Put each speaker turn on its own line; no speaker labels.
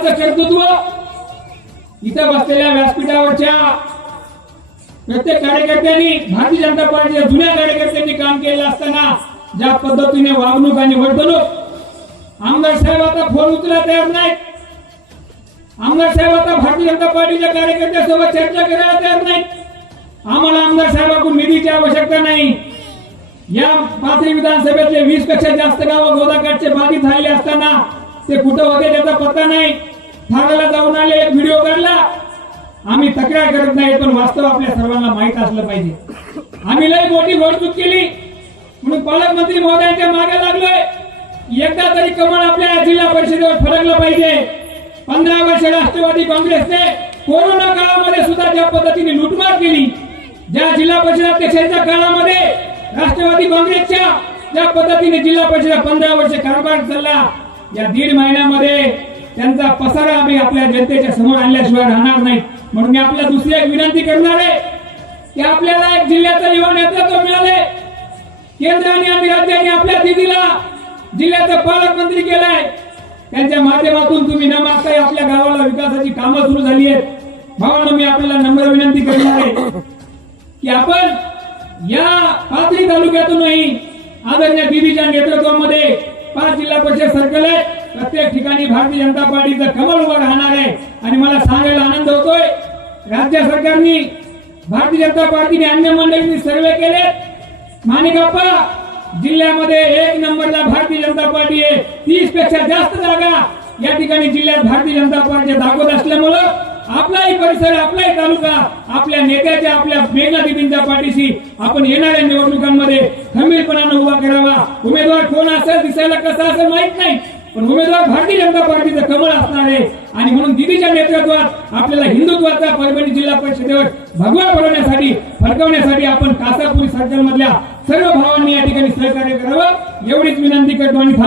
कर्तृत्व इथं बसलेल्या व्यासपीठावरच्या प्रत्येक कार्यकर्त्यांनी भारतीय जनता पार्टीच्या जुन्या कार्यकर्त्यांनी काम केलं असताना ज्या पद्धतीने वागणूक आणि वर्तणूक आमदार साहेब आता फोन उचला तयार नाहीत. आमदार साहेब आता भारतीय जनता पार्टीच्या कार्यकर्त्यासोबत चर्चा करायला तयार नाहीत. आम्हाला आमदार साहेबांकडून निधीची आवश्यकता नाही. या पाथरी विधानसभेतले वीसपेक्षा जास्त गावं गोदाकाठचे बाधित झालेले असताना ते कुठं होते त्याचा पत्ता नाही. ठाण्याला जाऊन आले एक व्हिडिओ काढला. आम्ही तक्रार करत नाही पण वास्तव आपल्या सर्वांना माहीत असलं पाहिजे. आम्ही लय मोठी घोडचूक केली. म्हणून पालकमंत्री महोदयांच्या मागे लागलोय. एकदा तरी कमळ आपल्या जिल्हा परिषदेवर फरकलं पाहिजे. पंधरा वर्ष राष्ट्रवादी काँग्रेसने कोरोना काळामध्ये सुद्धा ज्या पद्धतीने लुटमार केली ज्या जिल्हा परिषद अध्यक्षांच्या काळामध्ये राष्ट्रवादी काँग्रेसच्या ज्या पद्धतीने जिल्हा परिषद पंधरा वर्ष कारभार चालला या दीड महिन्यामध्ये त्यांचा पसारा आम्ही आपल्या जनतेच्या समोर आणल्याशिवाय राहणार नाही. म्हणून मी आपल्या दुसरी एक विनंती करणार आहे की आपल्याला एक जिल्ह्याचं युवा नेतृत्व मिळाले. केंद्राने आणि राज्याने आपल्या दिदीला जिल्ह्याचं पालकमंत्री केलाय. त्यांच्या माध्यमातून तुम्ही न आपल्या गावाला विकासाची कामं सुरू झाली आहेत. भावानं मी आपल्याला नम्र विनंती करणार आहे की आपण या पाथरी तालुक्यातूनही आदरणीय दिदीच्या नेतृत्वामध्ये सर्कल आहे प्रत्येक ठिकाणी भारतीय जनता पार्टीचं कमल उभं राहणार आहे. आणि मला सांगायला आनंद होतोय. राज्य सरकारने भारतीय जनता पार्टीने अन्य मंडळींनी सर्वे केले. माणिकाप्पा जिल्ह्यामध्ये एक नंबरला भारतीय जनता पार्टी आहे. तीसपेक्षा जास्त जागा या ठिकाणी जिल्ह्यात भारतीय जनता पार्टी दाखवत असल्यामुळं आपलाही परिसर आपलाही तालुका आपल्या नेत्याच्या आपल्या मेघना दिदींच्या पाठीशी आपण येणाऱ्या निवडणुकांमध्ये खंबीरपणानं उभा करावा. उमेदवार कोण असेल दिसायला कसा असेल माहीत नाही. पण उमेदवार भारतीय जनता पार्टीचं कमळ असणार आहे. आणि म्हणून दिदीच्या नेतृत्वात आपल्याला हिंदुत्वाचा परभणी जिल्हा परिषदेवर भगवा पडवण्यासाठी फडकवण्यासाठी आपण कासापुरी सर्कल मधल्या सर्व भावांनी या ठिकाणी सहकार्य करावं. एवढीच विनंती करतो आणि